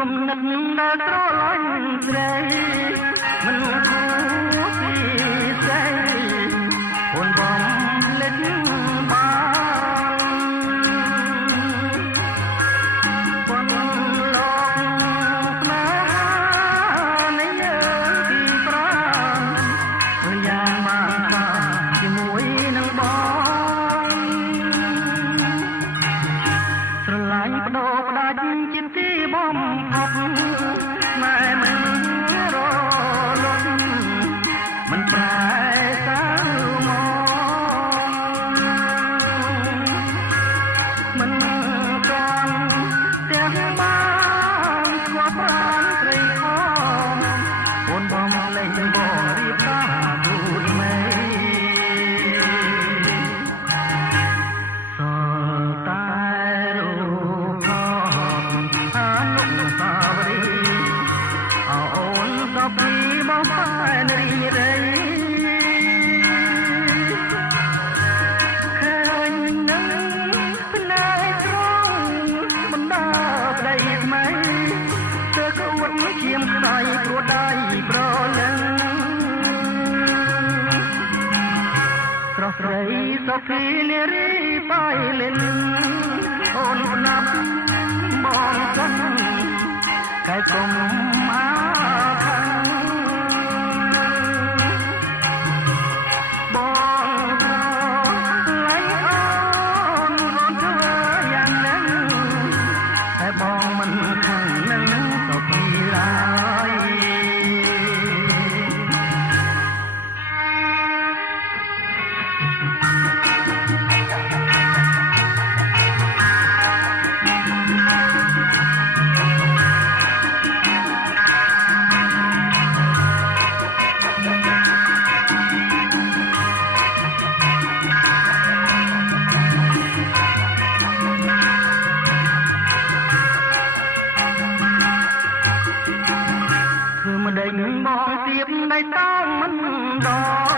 គុំនឹកដែលស្រឡាញ់ស្រីមិនគួរពីស្រីអូនបងលេចបានប៉ុនលោកស្នេហានៃយើងទីប្រាណប្រយ៉ាងបានបានជាមួយនឹងបងស្រឡាញ់បដោផ្ដាច់ជាទីបំផុតណែមិនរលត់មិនប្រែសើមកមិនទាន់ទាំងបានស្គាល់ប្រាណត្រីខំអូនបងលេងបងរៀបការទូចមេសល់តែរូបថតអនុស្សាវរីយ៍អូនក៏ពីមកផែនរីរៃឃើញនឹងភ្នែកត្រង់បណ្ដាប្តីថ្មីទើបអួតឈាមស្ដាយព្រោះដៃប្រលឹងស្រស់ស្រីសុភីនារីបាយលិនអូនស្ដាប់បងសិនកែកុំមកខាងបងស្រឡាញ់អូនធ្វើយ៉ាងហ្នឹងតែបងមិនខាងនឹងសុភីឡើយម្ដេចបងទៀបដៃតោមិនដល់